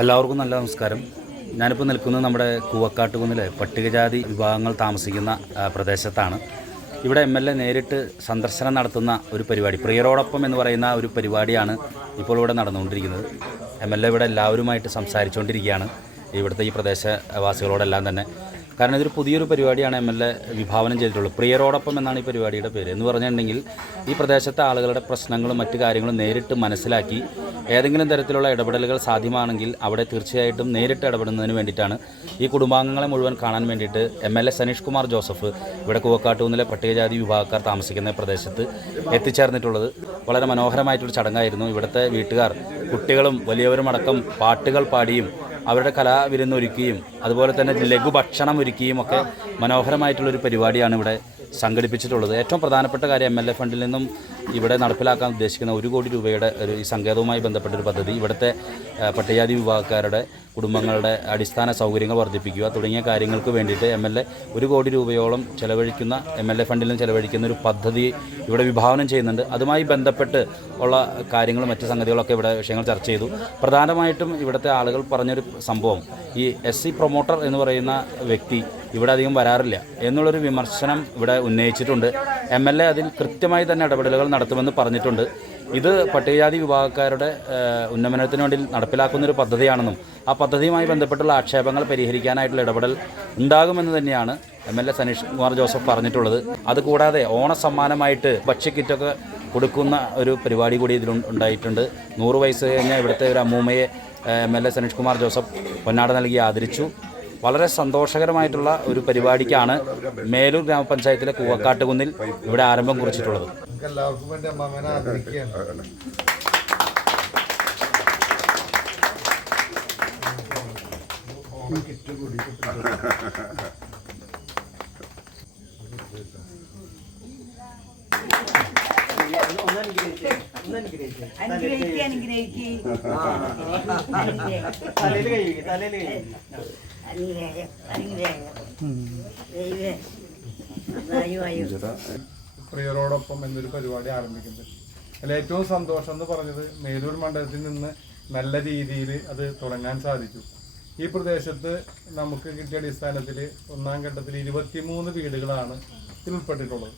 എല്ലാവർക്കും നല്ല നമസ്കാരം. ഞാനിപ്പോൾ നിൽക്കുന്നത് നമ്മുടെ കൂവക്കാട്ടുകുന്നിലെ പട്ടികജാതി വിഭാഗങ്ങൾ താമസിക്കുന്ന പ്രദേശത്താണ്. ഇവിടെ എം എൽ എ നേരിട്ട് സന്ദർശനം നടത്തുന്ന ഒരു പരിപാടി പ്രിയരോടൊപ്പം എന്ന് പറയുന്ന ഒരു പരിപാടിയാണ് ഇപ്പോൾ ഇവിടെ നടന്നുകൊണ്ടിരിക്കുന്നത്. എം എൽ എ ഇവിടെ എല്ലാവരുമായിട്ട് സംസാരിച്ചുകൊണ്ടിരിക്കുകയാണ്. ഇവിടുത്തെ ഈ പ്രദേശവാസികളോടെല്ലാം തന്നെ. കാരണം ഇതൊരു പുതിയൊരു പരിപാടിയാണ് എം എൽ എ വിഭാവനം ചെയ്തിട്ടുള്ളത്. പ്രിയരോടൊപ്പം എന്നാണ് ഈ പരിപാടിയുടെ പേര്. എന്ന് പറഞ്ഞിട്ടുണ്ടെങ്കിൽ ഈ പ്രദേശത്തെ ആളുകളുടെ പ്രശ്നങ്ങളും മറ്റു കാര്യങ്ങളും നേരിട്ട് മനസ്സിലാക്കി ഏതെങ്കിലും തരത്തിലുള്ള ഇടപെടലുകൾ സാധ്യമാണെങ്കിൽ അവിടെ തീർച്ചയായിട്ടും നേരിട്ട് ഇടപെടുന്നതിന് വേണ്ടിയിട്ടാണ് ഈ കുടുംബാംഗങ്ങളെ മുഴുവൻ കാണാൻ വേണ്ടിയിട്ട് M L A Saneesh Kumar Joseph ഇവിടെ കുവക്കാട്ടൂന്നിലെ പട്ടികജാതി വിഭാഗക്കാർ താമസിക്കുന്ന പ്രദേശത്ത് എത്തിച്ചേർന്നിട്ടുള്ളത്. വളരെ മനോഹരമായിട്ടൊരു ചടങ്ങായിരുന്നു. ഇവിടുത്തെ വീട്ടുകാർ കുട്ടികളും വലിയവരും അടക്കം പാട്ടുകൾ പാടിയും അവരുടെ കലാവിരുന്നൊരുക്കുകയും അതുപോലെ തന്നെ ലഘുഭക്ഷണം ഒരുക്കുകയും ഒക്കെ മനോഹരമായിട്ടുള്ളൊരു പരിപാടിയാണ് ഇവിടെ സംഘടിപ്പിച്ചിട്ടുള്ളത്. ഏറ്റവും പ്രധാനപ്പെട്ട കാര്യം എം എൽ എ ഫണ്ടിൽ നിന്നും ഇവിടെ നടപ്പിലാക്കാൻ ഉദ്ദേശിക്കുന്ന ഒരു കോടി രൂപയുടെ ഒരു ഈ സങ്കേതവുമായി ബന്ധപ്പെട്ട ഒരു പദ്ധതി ഇവിടുത്തെ പട്ടികജാതി വിഭാഗക്കാരുടെ കുടുംബങ്ങളുടെ അടിസ്ഥാന സൗകര്യങ്ങൾ വർദ്ധിപ്പിക്കുക തുടങ്ങിയ കാര്യങ്ങൾക്ക് വേണ്ടിയിട്ട് എം എൽ എ ഒരു കോടി രൂപയോളം ചെലവഴിക്കുന്ന എം എൽ എ ഫണ്ടിൽ നിന്ന് ചെലവഴിക്കുന്ന ഒരു പദ്ധതി ഇവിടെ വിഭാവനം ചെയ്യുന്നുണ്ട്. അതുമായി ബന്ധപ്പെട്ട് ഉള്ള കാര്യങ്ങളും മറ്റ് സംഗതികളൊക്കെ ഇവിടെ വിഷയങ്ങൾ ചർച്ച ചെയ്തു. പ്രധാനമായിട്ടും ഇവിടുത്തെ ആളുകൾ പറഞ്ഞൊരു സംഭവം ഈ എസ് സി പ്രൊമോട്ടർ എന്ന് പറയുന്ന വ്യക്തി ഇവിടെ അധികം വരാറില്ല എന്നുള്ളൊരു വിമർശനം ഇവിടെ ഉന്നയിച്ചിട്ടുണ്ട്. എം എൽ എ അതിൽ കൃത്യമായി തന്നെ ഇടപെടലുകൾ നടത്തുമെന്ന് പറഞ്ഞിട്ടുണ്ട്. ഇത് പട്ടികജാതി വിഭാഗക്കാരുടെ ഉന്നമനത്തിന് വേണ്ടി നടപ്പിലാക്കുന്നൊരു പദ്ധതിയാണെന്നും ആ പദ്ധതിയുമായി ബന്ധപ്പെട്ടുള്ള ആക്ഷേപങ്ങൾ പരിഹരിക്കാനായിട്ടുള്ള ഇടപെടൽ ഉണ്ടാകുമെന്ന് തന്നെയാണ് M L A Saneesh Kumar Joseph പറഞ്ഞിട്ടുള്ളത്. അതുകൂടാതെ ഓണസമ്മാനമായിട്ട് ഭക്ഷ്യക്കിറ്റൊക്കെ കൊടുക്കുന്ന ഒരു പരിപാടി കൂടി ഇതിൽ ഉണ്ടായിട്ടുണ്ട്. നൂറ് വയസ്സ് കഴിഞ്ഞ ഇവിടുത്തെ ഒരു അമ്മൂമ്മയെ M L A Saneesh Kumar Joseph പൊന്നാട നൽകി ആദരിച്ചു. വളരെ സന്തോഷകരമായിട്ടുള്ള ഒരു പരിപാടിക്കാണ് മേലൂർ ഗ്രാമപഞ്ചായത്തിലെ കൂവക്കാട്ടുകുന്നിൽ ഇവിടെ ആരംഭം കുറിച്ചിട്ടുള്ളത്. അനുഗ്രഹിക്കുക അനുഗ്രഹിക്കുക. തലയിൽ കഴിയുക തലയിൽ വായു പ്രിയരോടൊപ്പം എന്നൊരു പരിപാടി ആരംഭിക്കുന്നത്. അതിൽ ഏറ്റവും സന്തോഷം എന്ന് പറഞ്ഞത് മേലൂർ മണ്ഡലത്തിൽ നിന്ന് നല്ല രീതിയിൽ അത് തുടങ്ങാൻ സാധിച്ചു. ഈ പ്രദേശത്ത് നമുക്ക് കിട്ടിയ അടിസ്ഥാനത്തിൽ ഒന്നാം ഘട്ടത്തിൽ ഇരുപത്തിമൂന്ന് വീടുകളാണ് ഇതിൽ ഉൾപ്പെട്ടിട്ടുള്ളത്.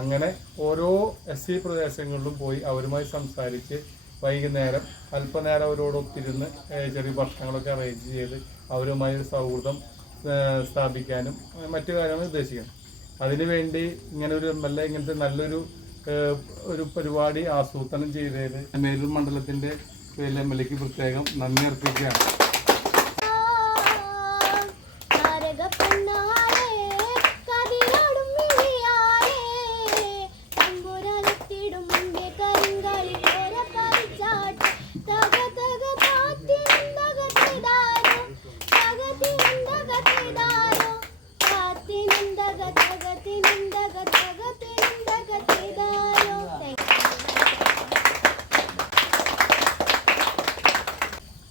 അങ്ങനെ ഓരോ എസ് സി പ്രദേശങ്ങളിലും പോയി അവരുമായി സംസാരിച്ച് വൈകുന്നേരം അല്പനേരം അവരോടൊത്തിരുന്ന് ചെറിയ ഭക്ഷണങ്ങളൊക്കെ അറേഞ്ച് ചെയ്ത് അവരുമായി ഒരു സൗഹൃദം സ്ഥാപിക്കാനും മറ്റു കാര്യങ്ങൾ ഉദ്ദേശിക്കണം അതിനുവേണ്ടി ഇങ്ങനെ ഒരു എം എൽ എ ഇങ്ങനത്തെ നല്ലൊരു ഒരു പരിപാടി ആസൂത്രണം ചെയ്തതിൽ മേലൂർ മണ്ഡലത്തിന്റെ എം എൽ എക്ക് പ്രത്യേകം നന്ദി അർപ്പിക്കുകയാണ്.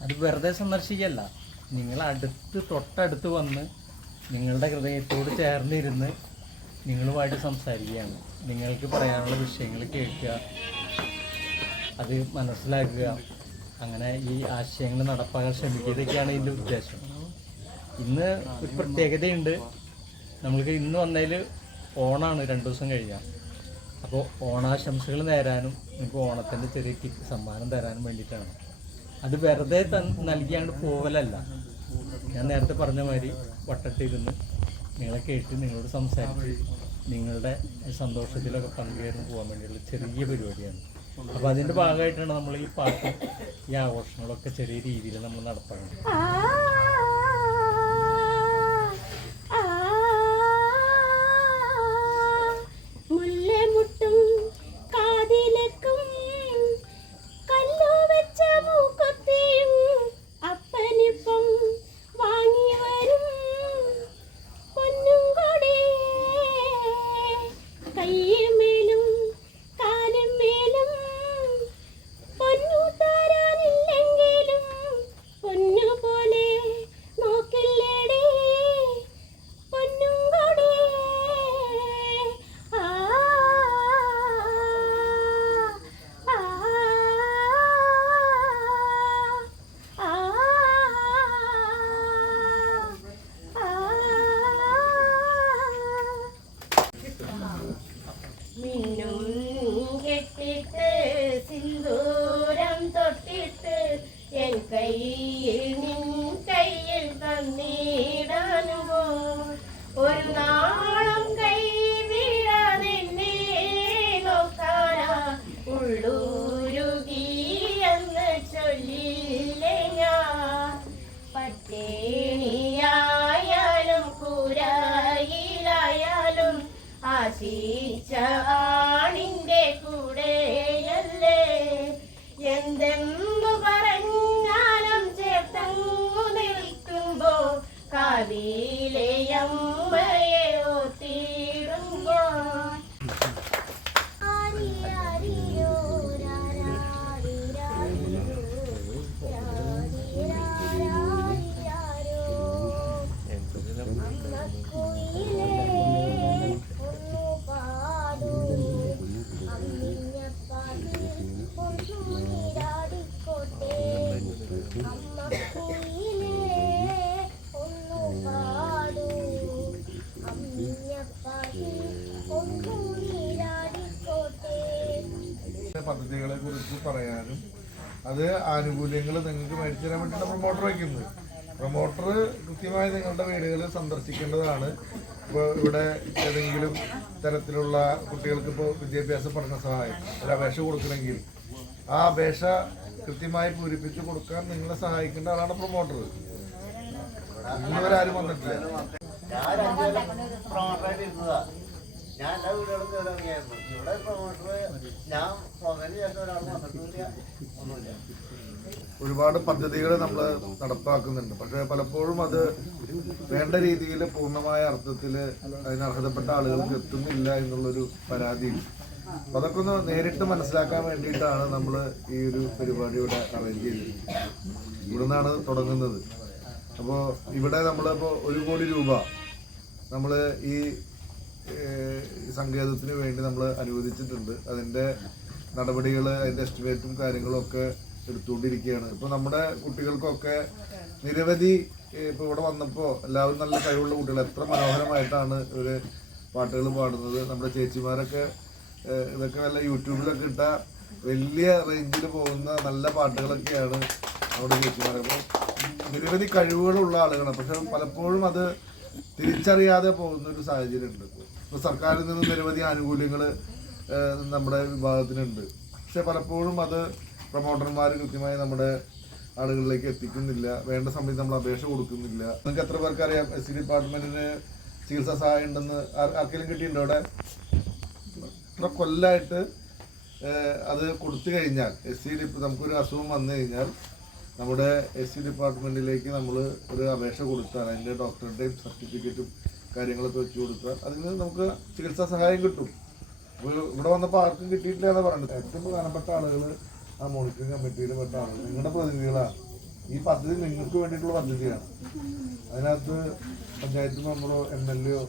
അത് വെറുതെ സന്ദർശിക്കല്ല നിങ്ങൾ അടുത്ത് തൊട്ടടുത്ത് വന്ന് നിങ്ങളുടെ ഹൃദയത്തോട് ചേർന്നിരുന്ന് നിങ്ങളുമായിട്ട് സംസാരിക്കുകയാണ്. നിങ്ങൾക്ക് പറയാനുള്ള വിഷയങ്ങൾ കേൾക്കുക അത് മനസ്സിലാക്കുക അങ്ങനെ ഈ ആശയങ്ങൾ നടപ്പാക്കാൻ ശ്രമിക്കുക ഇതൊക്കെയാണ് ഇതിന്റെ ഉദ്ദേശം. ഇന്ന് ഒരു പ്രത്യേകതയുണ്ട്. നമ്മൾക്ക് ഇന്ന് വന്നതിൽ ഓണാണ് രണ്ട് ദിവസം കഴിഞ്ഞാൽ അപ്പോൾ ഓണാശംസകൾ നേരാനും നിങ്ങൾക്ക് ഓണത്തിന്റെ ചെറിയ സമ്മാനം തരാനും വേണ്ടിയിട്ടാണ്. അത് വെറുതെ നൽകിയാണ്ട് പോവലല്ല. ഞാൻ നേരത്തെ പറഞ്ഞ മാതിരി വട്ടത്തിരുന്ന് നിങ്ങളെ കേട്ട് നിങ്ങളോട് സംസാരിച്ച് നിങ്ങളുടെ സന്തോഷത്തിലൊക്കെ പങ്കുചേർന്ന് പോകാൻ വേണ്ടിയുള്ള ചെറിയ പരിപാടിയാണ്. അപ്പോൾ അതിന്റെ ഭാഗമായിട്ടാണ് നമ്മൾ ഈ പാട്ട് ഈ ആഘോഷങ്ങളൊക്കെ ചെറിയ രീതിയിൽ നമ്മൾ നടത്തുന്നത് കയ്യിൽ നിൻ കയ്യിൽ തന്നിടാനുമോ ഒരു നാളം കൈ വീഴാതെന്നെ നോക്കാനാ ഉള്ളൂരുകി എന്ന് ചൊല്ലില്ലേ ഞാൻ. പട്ടേണിയായാലും കൂരായിലായാലും ആശിച്ച ആണിന്റെ കൂടെയല്ലേ. എന്തെന്നു കാവിലെ കുറിച്ച് പറയാനും അത് ആനുകൂല്യങ്ങൾ നിങ്ങൾക്ക് മേടിച്ചു തരാൻ വേണ്ടിയിട്ട് പ്രൊമോട്ടർ വയ്ക്കുന്നത്. പ്രൊമോട്ടർ കൃത്യമായി നിങ്ങളുടെ വീടുകൾ സന്ദർശിക്കേണ്ടതാണ്. ഇപ്പോൾ ഇവിടെ ഏതെങ്കിലും തരത്തിലുള്ള കുട്ടികൾക്ക് ഇപ്പോൾ വിദ്യാഭ്യാസ പഠന സഹായം ഒരു അപേക്ഷ കൊടുക്കണമെങ്കിൽ ആ അപേക്ഷ കൃത്യമായി പൂരിപ്പിച്ച് കൊടുക്കാൻ നിങ്ങളെ സഹായിക്കേണ്ട ആളാണ് പ്രൊമോട്ടർ ഇന്നുവരാരും വന്നിട്ടില്ല ഞാൻ രണ്ടുപേരും പ്രൊമോട്ടറായിട്ട് ഇരുന്നതാ ഞാൻ എല്ലാ വീടുകളും കയറി ഇറങ്ങിയായിരുന്നു ഇവിടെ പ്രൊമോട്ടർ ഞാൻ പോകുന്നതിന് ശേഷം ഒരാൾ വന്നിട്ടില്ല ഒന്നുമില്ല ഒരുപാട് പദ്ധതികൾ നമ്മൾ നടപ്പാക്കുന്നുണ്ട്. പക്ഷെ പലപ്പോഴും അത് വേണ്ട രീതിയിൽ പൂർണമായ അർത്ഥത്തിൽ അതിന് അർഹതപ്പെട്ട ആളുകൾക്ക് എത്തുന്നില്ല എന്നുള്ളൊരു പരാതി അപ്പൊ അതൊക്കെ ഒന്ന് നേരിട്ട് മനസ്സിലാക്കാൻ വേണ്ടിയിട്ടാണ് നമ്മൾ ഈ ഒരു പരിപാടി ഇവിടെ അറേഞ്ച് ചെയ്തത് ഇവിടെ നിന്നാണ് തുടങ്ങുന്നത്. അപ്പോൾ ഇവിടെ നമ്മളിപ്പോൾ ഒരു കോടി രൂപ നമ്മൾ ഈ സങ്കേതത്തിന് വേണ്ടി നമ്മൾ അനുവദിച്ചിട്ടുണ്ട്. അതിന്റെ നടപടികൾ അതിന്റെ എസ്റ്റിമേറ്റും കാര്യങ്ങളും ഒക്കെ എടുത്തുകൊണ്ടിരിക്കുകയാണ്. ഇപ്പോൾ നമ്മുടെ കുട്ടികൾക്കൊക്കെ നിരവധി ഇപ്പോൾ ഇവിടെ വന്നപ്പോൾ എല്ലാവരും നല്ല കഴിവുള്ള കുട്ടികൾ. എത്ര മനോഹരമായിട്ടാണ് ഇവർ പാട്ടുകൾ പാടുന്നത്. നമ്മുടെ ചേച്ചിമാരൊക്കെ ഇതൊക്കെ നല്ല യൂട്യൂബിലൊക്കെ ഇട്ട വലിയ റേഞ്ചിൽ പോകുന്ന നല്ല പാട്ടുകളൊക്കെയാണ് നമ്മുടെ ചേച്ചിമാർ അപ്പോൾ നിരവധി കഴിവുകളുള്ള ആളുകളാണ്. പക്ഷെ പലപ്പോഴും അത് തിരിച്ചറിയാതെ പോകുന്ന ഒരു സാഹചര്യം ഉണ്ട് ഇപ്പോൾ സർക്കാരിൽ നിന്ന് നിരവധി ആനുകൂല്യങ്ങൾ നമ്മുടെ വിഭാഗത്തിനുണ്ട്. പക്ഷെ പലപ്പോഴും അത് പ്രൊമോട്ടർമാർ കൃത്യമായി നമ്മുടെ ആളുകളിലേക്ക് എത്തിക്കുന്നില്ല. വേണ്ട സമയത്ത് നമ്മൾ അപേക്ഷ കൊടുക്കുന്നില്ല. നിങ്ങൾക്ക് എത്ര പേർക്ക് അറിയാം എസ് സി ഡിപ്പാർട്ട്മെന്റിന് ചികിത്സാ സഹായം ഉണ്ടെന്ന് ആർ- ആർക്കെങ്കിലും കിട്ടിയിട്ടുണ്ടോ അവിടെ? ഇത്ര കൊല്ലായിട്ട് അത് കൊടുത്തു കഴിഞ്ഞാൽ എസ് സി ഡി നമുക്കൊരു അസുഖം വന്നു കഴിഞ്ഞാൽ നമ്മുടെ എസ് സി ഡിപ്പാർട്ട്മെന്റിലേക്ക് നമ്മൾ ഒരു അപേക്ഷ കൊടുത്താൽ അതിന്റെ ഡോക്ടറുടെയും സർട്ടിഫിക്കറ്റും കാര്യങ്ങളൊക്കെ വെച്ച് കൊടുത്താൽ അതിന് നമുക്ക് ചികിത്സാ സഹായം കിട്ടും. ഇവിടെ വന്നപ്പോൾ ആർക്കും കിട്ടിയിട്ടില്ല എന്ന് പറയുന്നത് ഏറ്റവും പ്രധാനപ്പെട്ട ആളുകൾ ആ മോണിറ്ററിംഗ് കമ്മിറ്റിയിൽ പെട്ട ആളുകൾ നിങ്ങളുടെ പ്രതിനിധികളാണ് ഈ പദ്ധതി നിങ്ങൾക്ക് വേണ്ടിയിട്ടുള്ള പദ്ധതിയാണ്. അതിനകത്ത് പഞ്ചായത്ത് മെമ്പറോ എം എൽ എയോ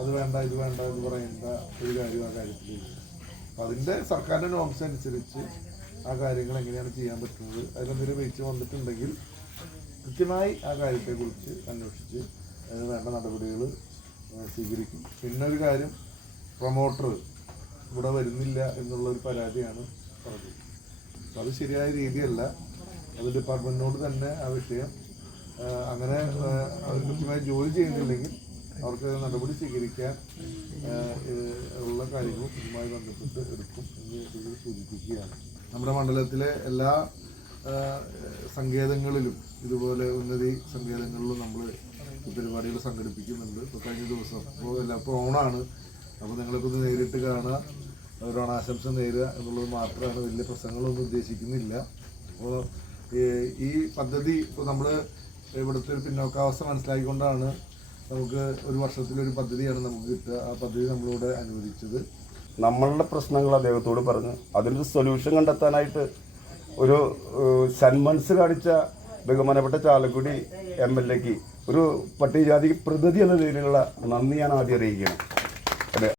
അത് വേണ്ട ഇത് വേണ്ട എന്ന് പറയേണ്ട ഒരു കാര്യം ആ കാര്യത്തിൽ അതിന്റെ സർക്കാരിന്റെ നോംസ് അനുസരിച്ച് ആ കാര്യങ്ങൾ എങ്ങനെയാണ് ചെയ്യാൻ പറ്റുന്നത് അതിലെന്തെങ്കിലും വീഴ്ച വന്നിട്ടുണ്ടെങ്കിൽ കൃത്യമായി ആ കാര്യത്തെക്കുറിച്ച് അന്വേഷിച്ച് അതിന് വേണ്ട നടപടികൾ സ്വീകരിക്കും. പിന്നെ ഒരു കാര്യം പ്രൊമോട്ടർ ഇവിടെ വരുന്നില്ല എന്നുള്ള ഒരു പരാതിയാണ് പറഞ്ഞത്. അത് ശരിയായ രീതിയല്ല. അത് ഡിപ്പാർട്ട്മെന്റിനോട് തന്നെ ആ വിഷയം അങ്ങനെ അവർ കൃത്യമായി ജോലി ചെയ്യുന്നില്ലെങ്കിൽ അവർക്ക് നടപടി സ്വീകരിക്കാൻ ഉള്ള കാര്യങ്ങളും ഇതുമായി ബന്ധപ്പെട്ട് എടുക്കും എന്ന് സൂചിപ്പിക്കുകയാണ്. നമ്മുടെ മണ്ഡലത്തിലെ എല്ലാ സങ്കേതങ്ങളിലും ഇതുപോലെ ഉന്നതി സങ്കേതങ്ങളിലും നമ്മൾ പരിപാടികൾ സംഘടിപ്പിക്കുന്നുണ്ട്. ഇപ്പോൾ കഴിഞ്ഞ ദിവസം ഇപ്പോൾ എല്ലാ ഇപ്പോൾ ഓണാണ്. അപ്പോൾ നിങ്ങളിപ്പോൾ നേരിട്ട് കാണുക ഓണാശംസ നേരുക എന്നുള്ളത് മാത്രമാണ് വലിയ പ്രസംഗങ്ങളൊന്നും ഉദ്ദേശിക്കുന്നില്ല. അപ്പോൾ ഈ പദ്ധതി ഇപ്പോൾ നമ്മൾ ഇവിടുത്തെ ഒരു പിന്നോക്കാവസ്ഥ മനസ്സിലാക്കിക്കൊണ്ടാണ് നമുക്ക് ഒരു വർഷത്തിലൊരു പദ്ധതിയാണ് നമുക്ക് കിട്ടുക. ആ പദ്ധതി നമ്മളിവിടെ അനുവദിച്ചത്. നമ്മളുടെ പ്രശ്നങ്ങൾ അദ്ദേഹത്തോട് പറഞ്ഞ്. അതിനൊരു സൊല്യൂഷൻ കണ്ടെത്താനായിട്ട് ഒരു സന്മനസ് കാണിച്ച ബഹുമാനപ്പെട്ട ചാലക്കുടി എം എൽ എക്ക് ഒരു പട്ടികജാതി പ്രതിനിധി എന്ന നിലയിലുള്ള നന്ദി ഞാൻ ആദ്യം അറിയിക്കുകയാണ്.